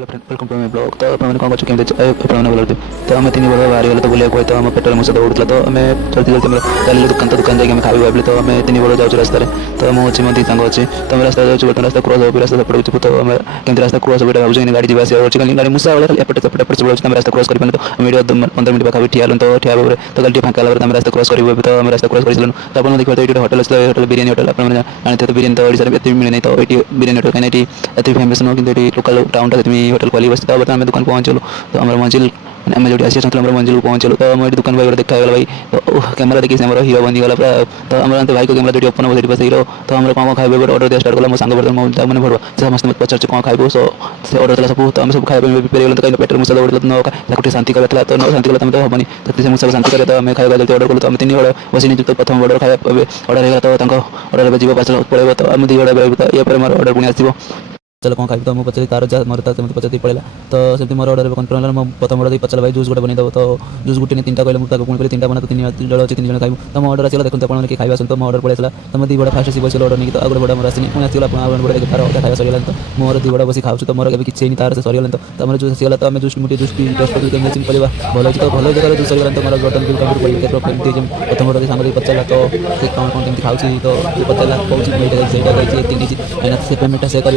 Hello friend, welcome to my blog. तो अपन कौन बच्चों केमती अपन बोलते तो आम तीन बड़ा बाहरी गला तो बुले तो आम पेट्रोल मुझे दौड़ता तो आम जल्दी जल्दी चल दुकान जाकि खाई भाई तो आम तीन बड़ा जाऊँ रास्तार तो मुझे मो दी सांग अच्छे तो आम रास्ता जाऊँ बर्तमान रास्ता क्रॉस हो रास्ता सेपटे हो तो आम केमती रास्ता क्रॉस हो भाई गाड़ी जी आस गाड़ी मुसा वाले एपटे सेपटे एपटे सब रास्ता क्रॉस कर तो मीडिया 15 मिनट पाखा ठिया तो ठिया तो गाड़ी फाँका आम रास्ता क्रॉस कर तो आम रास्ता क्रॉस कर तो आप देखिए ये होटेल होटेल बिरियानी होटेल आप जानते तो बिरियानी तो ओडिशा में मिले नहीं तो ये बिरियानी होटेल कहीं ये फेमस नुह कि लोकल टाउन होटल खोली बस तो बर्तमान दुकान पहुँचलु तो आम मंजिल आम जो आसी मंजिल को पहुँचलु तो आम दुकान भाई देखा भाई तो कैमेरा देखिए आम हिरो बनीगला पूरा तो आम भाई को कैमेरा जो ओपन हो बस हिरो तो आम कौन खाइबे ऑर्डर दिया स्टार्ट कला मो सांग बर्तमान मैंने भरवा समस्त मत पचार कौन खाइबू सो से ऑर्डर सब तो आम सब खाइबा प्रिपेयर गला तो कहीं पेट्रोल मुसा दौड़ शांति करता तो न शांति कला तो हेनी तो मुसा शांति करे तो आम खाइबा जल्दी ऑर्डर कलु तो आम तीन बड़ा बस तो प्रथम ऑर्डर खाଇବା ऑर्डर होगा तो ऑर्डर जीव पास पड़े तो आम दी बड़ा तो ये ऑर्डर पुणी आसो चलो कौन खाइबी तो मुझे पचारि तार जहाँ मोर से पचारि पड़ा तो सेमती मोर ऑर्डर कन्फर्म है प्रथम ऑर्डर पचार भाई जूस गोटे बन दो तो जूस गोटे तीन कहले मुझे पुणी तीन बना तो तीन जल अच्छे तीन जन खाइबू तो ऑर्डर आसला देखते आप कि खाଇବା तो ऑर्डर पड़े तो मैं दी बड़ा फास्ट सी बस ऑर्डर नहीं तो आगे बड़ा मोर आसनी पुणी आसला बड़ा तार अधा खाଇବା सरीगला तो मोर दी बड़ा बस खाऊ तो मोर अभी किसी नहीं तार से सरीगला तो आम जूस आसगला तो आम जूस मुझे जूस टेस्ट कर चिंता करवा भल तो भल जगह जूस सरीगला तो मोर बर्तन बिल कंप्लीट पड़ी प्रथम ऑर्डर सांग पचारा तो कौन कौन कमी खाऊँ तो पचारा कौन कहीं से पेमेंट से कर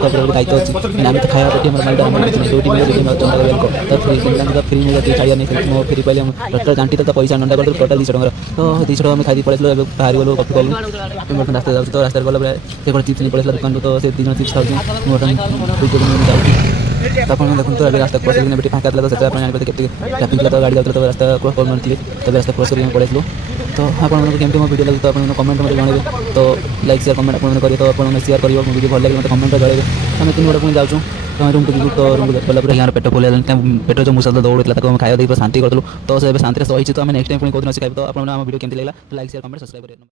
दायित्व अच्छी आम तो खाया पेटी जो मिले तो फ्री मिले छाड़िया नहीं मो फ्री पाइले टोटाल जानती तो पैसा नंदा कर टोटाल 200 टकर तो 200 टका खाई पड़े बाहर गलु कफी कलु बर्तमान रास्ता जाऊँ तो रास्ता गला से चिप्स नहीं पड़े दुकान तो से 3 चिप्स खाऊँ बर्तमान जाऊँ देखो तो रास्ता क्रॉस करके फाँका तो से जानते ट्राफिक तो गाड़ी जाता तो रास्ता क्रॉस कर तब रास्ता क्रॉस करके पड़े तो आपको केमती मो वीडियो लगे तो आप कमेंट में जनइबे तो लाइक शेयर कमेंट आप करेंगे तो आप शेयर कर वीडियो भल लगे मतलब कमेंट जनइबे आम तीन बड़ा पुणी जाऊँ तो रूम को जीव तो रूम को गला यहाँ पेट फुल पेट जो मुसा दौड़ा खाଇବା देखिए शांति करूँ तो शांति सही तो आम नेक्स्ट टाइम पुणी कौन खाई तो आप वीडियो केमती लगा लाइक शेयर कमेंट सब्सक्राइब करें।